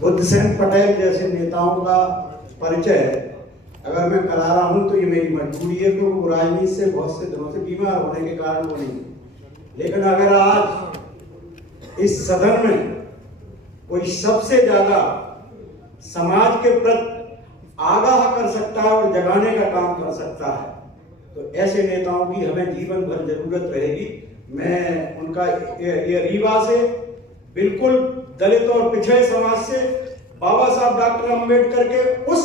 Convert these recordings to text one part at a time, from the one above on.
बुद्धसेन पटेल जैसे नेताओं का परिचय अगर मैं करा रहा हूं तो ये मेरी मजबूरी है, क्योंकि वो राजनीति से बहुत से दिनों से बीमार होने के कारण वो नहीं। लेकिन अगर आज इस सदन में कोई सबसे ज्यादा समाज के प्रति आगाह कर सकता है और जगाने का काम कर सकता है, तो ऐसे नेताओं की हमें जीवन भर जरूरत रहेगी। मैं उनका ये रीवा से बिल्कुल दलित और पिछड़े समाज से बाबा साहब डॉक्टर अम्बेडकर के उस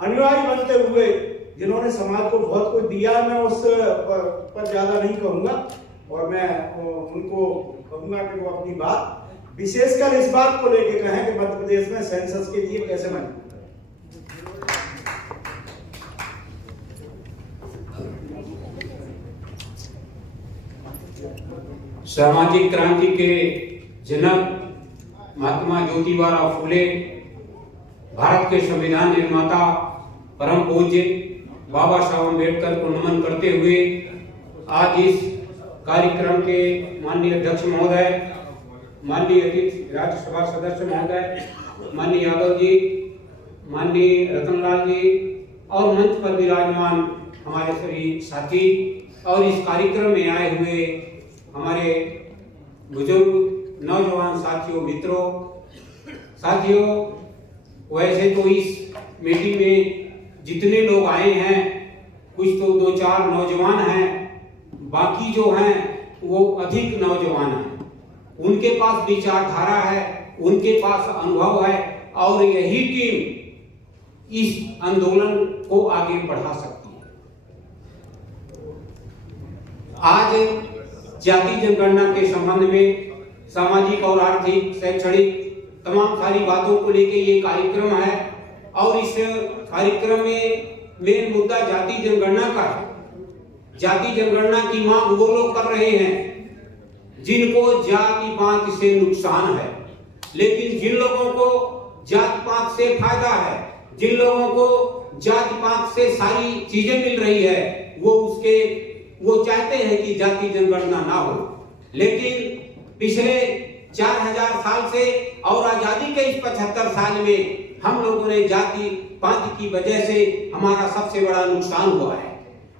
अनुयायी बनते हुए जिन्होंने समाज को बहुत कुछ दिया, मैं उस पर ज्यादा नहीं कहूंगा और मैं उनको कहूंगा कि वो अपनी बात विशेषकर इस बात को लेके कहें कि मध्य प्रदेश में सेंसस के लिए कैसे बने। सामाजिक क्रांति के जनक महात्मा ज्योतिबा फूले, भारत के संविधान निर्माता परम पूज्य बाबा साहब अम्बेडकर को नमन करते हुए आज इस कार्यक्रम के माननीय अध्यक्ष महोदय, माननीय अतिथि राज्यसभा सदस्य महोदय, माननीय यादव जी, माननीय रतनलाल जी और मंच पर विराजमान हमारे सभी साथी और इस कार्यक्रम में आए हुए हमारे बुजुर्ग नौजवान साथियों, मित्रों, साथियों, वैसे तो इस मीटिंग में जितने लोग आए हैं कुछ तो 2-4 नौजवान हैं, बाकी जो हैं वो अधिक नौजवान हैं। उनके पास विचारधारा है, उनके पास अनुभव है और यही टीम इस आंदोलन को आगे बढ़ा सकती है। आज जाति जनगणना के संबंध में सामाजिक और आर्थिक, शैक्षणिक तमाम सारी बातों को लेकर ये कार्यक्रम है और इस कार्यक्रम में मेन मुद्दा जाति जनगणना का है। जाति जनगणना की मांग वो लोग कर रहे हैं जिनको जाति पात से नुकसान है, लेकिन जिन लोगों को जाति पात से फायदा है, जिन लोगों को जाति पात से सारी चीजें मिल रही है, वो चाहते हैं कि जाति जनगणना ना हो। लेकिन पिछले 4000 साल से और आजादी के इस 75 साल में हम लोगों ने जाति पात की वजह से हमारा सबसे बड़ा नुकसान हुआ है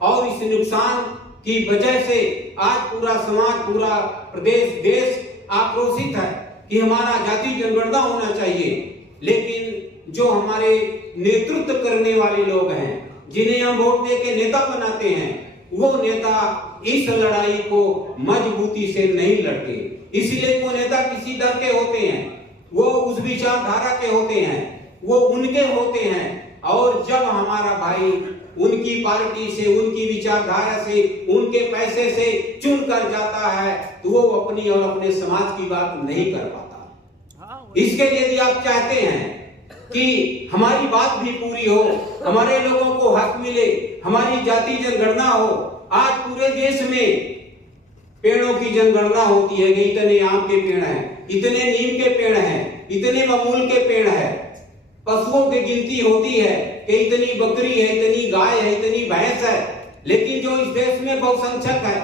और इस नुकसान की वजह से आज पूरा समाज, पूरा प्रदेश, देश आक्रोशित है कि हमारा जाति जनगणना होना चाहिए। लेकिन जो हमारे नेतृत्व करने वाले लोग हैं, जिन्हें हम वोट दे के नेता बनाते हैं, वो नेता इस लड़ाई को मजबूती से नहीं लड़ते। इसलिए वो नेता किसी दल के होते हैं, वो उस विचारधारा के होते हैं, वो उनके होते हैं और जब हमारा भाई उनकी पार्टी से, उनकी विचारधारा से, उनके पैसे से चुन कर जाता है तो वो अपनी और अपने समाज की बात नहीं कर पाता। इसके लिए यदि आप चाहते हैं कि हमारी बात भी पूरी हो, हमारे लोगों को हक मिले, हमारी जाति जनगणना हो। आज पूरे देश में पेड़ों की जनगणना होती है कि इतने आम के पेड़ हैं, इतने नीम के पेड़ हैं, इतने बबूल के पेड़ हैं। पशुओं की गिनती होती है कि इतनी बकरी है, इतनी गाय है, इतनी भैंस है। लेकिन जो इस देश में बहुसंख्यक है,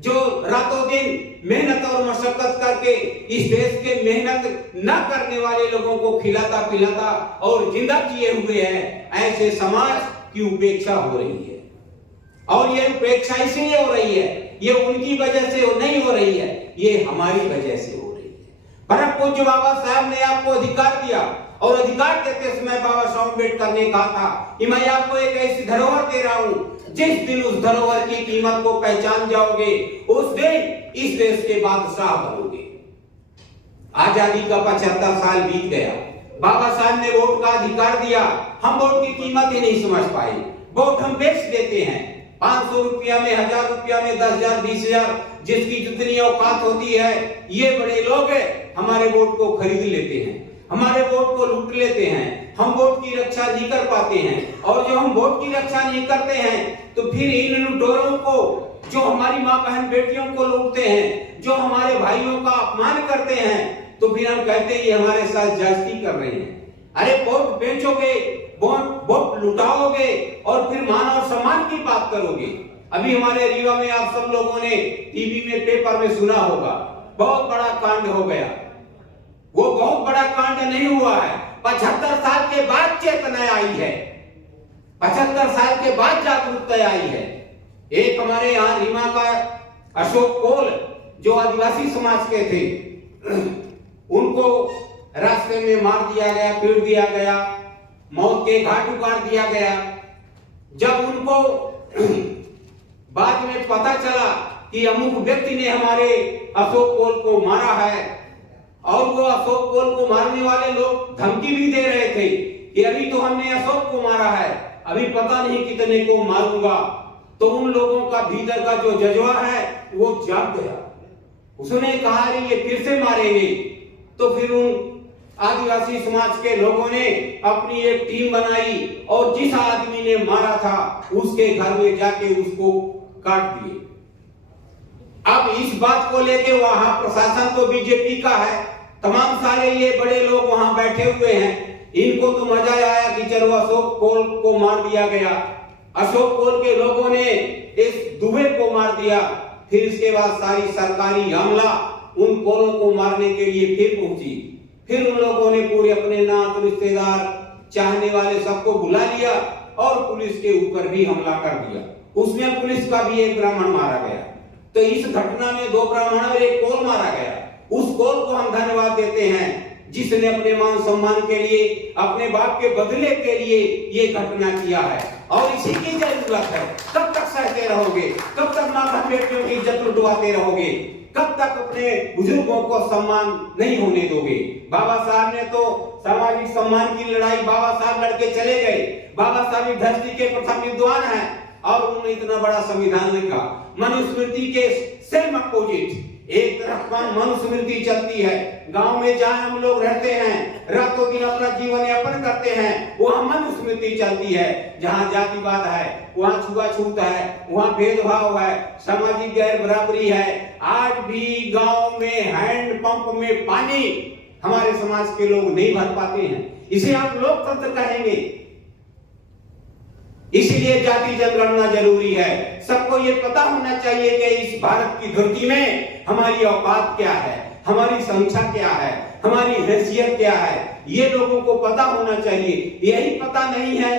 जो रातों दिन मेहनत और मशक्कत करके इस देश के मेहनत न करने वाले लोगों को खिलाता पिलाता और जिंदा किए हुए हैं, ऐसे समाज की उपेक्षा हो रही है। और ये उपेक्षा इसलिए हो रही है, ये उनकी वजह से नहीं हो रही है, ये हमारी वजह से हो रही है। परम पूज्य बाबा साहब ने आपको अधिकार दिया और अधिकार देते समय बाबा साहब अम्बेडकर ने कहा था कि मैं आपको एक ऐसी धरोहर दे रहा हूं, जिस दिन उस धरोहर की कीमत को पहचान जाओगे, उस दिन इस देश के बादशाह बनोगे। आजादी का 75 साल बीत गया, बाबा साहब ने वोट का अधिकार दिया, हम वोट की कीमत ही नहीं समझ पाए। वोट हम बेच देते हैं, 500 रुपया में, 1000 रुपया में, 10,000, 20,000, जिसकी जितनी औकात होती है, ये बड़े लोग हमारे वोट को खरीद लेते हैं, हमारे वोट को लूट लेते हैं। हम वोट की रक्षा नहीं कर पाते हैं और जो हम वोट की रक्षा नहीं करते हैं तो फिर इन लुटेरों को, जो हमारी माँ बहन बेटियों को लूटते हैं, जो हमारे भाइयों का अपमान करते हैं, तो फिर हम कहते हैं ये हमारे साथ ज्यादती कर रहे हैं। अरे वोट बेचोगे, वोट लुटाओगे और फिर मान और सम्मान की बात करोगे। अभी हमारे रीवा में आप सब लोगों ने टीवी में, पेपर में सुना होगा, बहुत बड़ा कांड हो गया। वो बहुत बड़ा कांड में नहीं हुआ है, 75 साल के बाद चेतना आई है, 75 साल के बाद जागरूकता आई है। एक हमारे यहाँ रीमा का अशोक कोल जो आदिवासी समाज के थे, उनको रास्ते में मार दिया गया, पीट दिया गया, मौत के घाट उतार दिया गया। जब उनको बाद में पता चला कि अमुक व्यक्ति ने हमारे अशोक कोल को मारा है, और वो अशोक कोल को मारने वाले लोग धमकी भी दे रहे थे कि अभी तो हमने अशोक को मारा है, अभी पता नहीं कितने को मारूंगा, तो उन लोगों का भीतर का जो जज्बा है वो जाग गया। उसने कहा ये फिर से मारेंगे। तो फिर उन आदिवासी समाज के लोगों ने अपनी एक टीम बनाई और जिस आदमी ने मारा था उसके घर में जाके उसको काट दिए। अब इस बात को लेके वहां प्रशासन तो बीजेपी का है, तमाम सारे ये बड़े लोग वहां बैठे हुए हैं, इनको तो मजा आया कि चलो अशोक कोल को मार दिया गया। अशोक कोल के लोगों ने इस दुबे को मार दिया। फिर इसके बाद सारी सरकारी हमला उन कोलों को मारने के लिए फिर पहुंची। फिर उन लोगों ने पूरे अपने नात रिश्तेदार चाहने वाले सबको बुला लिया और पुलिस के ऊपर भी हमला कर दिया। उसमें पुलिस का भी एक ब्राह्मण मारा गया। तो इस घटना में 2 ब्राह्मण और 1 कोल मारा गया। उस कोल को हम धन्यवाद देते हैं जिसने अपने मान सम्मान के लिए, अपने बाप के बदले के लिए ये घटना किया है, और इसी की जरूरत है। कब तक सहते रहोगे? कब तक मां बहन बेटियों की इज्जत लुटवाते रहोगे? कब तक अपने बुजुर्गों को सम्मान नहीं होने दोगे? बाबा साहब ने तो सामाजिक सम्मान की लड़ाई बाबा साहब लड़के चले गए। बाबा साहब धरती के प्रथम विद्वान हैं और उन्होंने इतना बड़ा संविधान लिखा। मनुस्मृति के सेम अपोजिट एक तरफ मनुस्मृति चलती है, गांव में जहां हम लोग रहते हैं, रातों दिन अपना जीवन यापन करते हैं, वहां मनुस्मृति चलती है। जहां जातिवाद है, वहां छुआछूत है, वहां भेदभाव है, सामाजिक गैर बराबरी है। आज भी गांव में हैंडपंप में पानी हमारे समाज के लोग नहीं भर पाते हैं। इसे आप लोकतंत्र कहेंगे? इसलिए जाति जनगणना जरूरी है। सबको ये पता होना चाहिए कि इस भारत की धरती में हमारी औकात क्या है, हमारी संख्या क्या है, हमारी हैसियत क्या है, ये लोगों को पता होना चाहिए। यही पता नहीं है,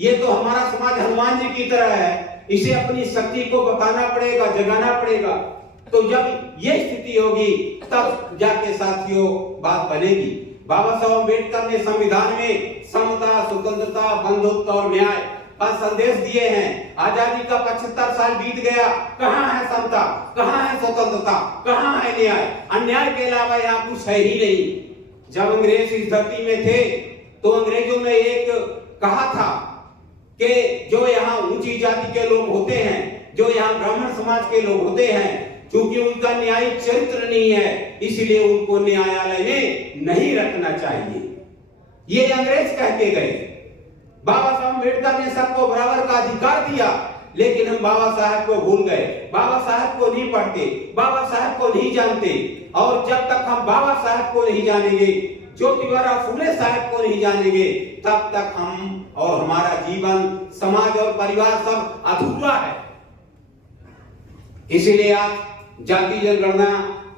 ये तो हमारा समाज हनुमान जी की तरह है, इसे अपनी शक्ति को बताना पड़ेगा, जगाना पड़ेगा। तो जब ये स्थिति होगी तब जाके साथियों बात बनेगी। बाबा साहब अम्बेडकर ने संविधान में समता, स्वतंत्रता, बंधुत्व और न्याय का संदेश दिए हैं। आजादी का 75 साल बीत गया, कहां है समता, कहां है स्वतंत्रता, कहां है न्याय? अन्याय के अलावा यहाँ कुछ है ही नहीं। जब अंग्रेज इस धरती में थे तो अंग्रेजों ने एक कहा था कि जो यहाँ ऊंची जाति के लोग होते हैं, जो यहाँ ब्राह्मण समाज के लोग होते हैं, क्योंकि उनका न्यायिक चरित्र नहीं है, इसलिए उनको न्यायालय में नहीं रखना चाहिए। ये अंग्रेज कह के गए। बाबा साहब अम्बेडकर ने सबको बराबर का अधिकार दिया, लेकिन हम बाबा साहब को भूल गए, बाबा साहब को नहीं पढ़ते, बाबा साहब को नहीं जानते। और जब तक हम बाबा साहब को नहीं जानेंगे, ज्योतिबा फुले साहब को नहीं जानेंगे, तब तक हम और हमारा जीवन, समाज और परिवार सब अधूरा है। इसीलिए आज जाति जनगणना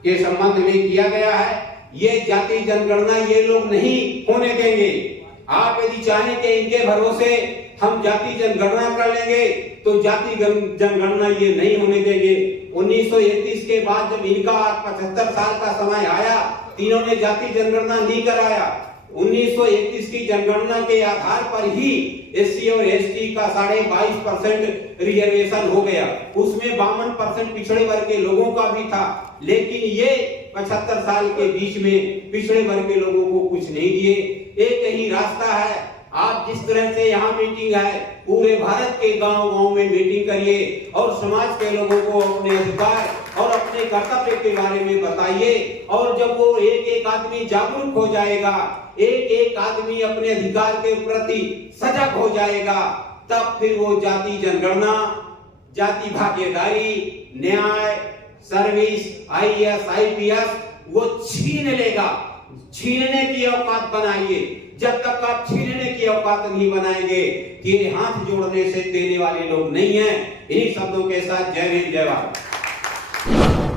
के संबंध में किया गया है। ये जाति जनगणना ये लोग नहीं होने देंगे। आप यदि चाहें कि इनके भरोसे हम जाति जनगणना कर लेंगे तो जाति जनगणना ये नहीं होने देंगे। 1931 के बाद जब इनका 75 साल का समय आया, तीनों ने जाति जनगणना नहीं कराया। 1931 की जनगणना के आधार पर ही एससी और एसटी का 22.5% रिजर्वेशन हो गया। उसमें 52% पिछड़े वर्ग के लोगों का भी था, लेकिन ये 75 साल के बीच में पिछड़े वर्ग के लोगों को कुछ नहीं दिए। एक ही रास्ता है। आप जिस तरह से यहाँ मीटिंग है, पूरे भारत के गांव-गांव में मीटिंग करिए और समाज के लोगों को अपने अधिकार और अपने कर्तव्य के बारे में बताइए। और जब वो एक एक आदमी जागरूक हो जाएगा, एक एक आदमी अपने अधिकार के प्रति सजग हो जाएगा, तब फिर वो जाति जनगणना, जाति भागीदारी, न्याय, सर्विस, आईएएस, आईपीएस वो छीन लेगा। छीनने की औकात बनाइए। जब तक आप छीनने की औकात नहीं बनाएंगे, ये हाथ जोड़ने से देने वाले लोग नहीं हैं। इन्हीं शब्दों के साथ जय भीम, जय भारत।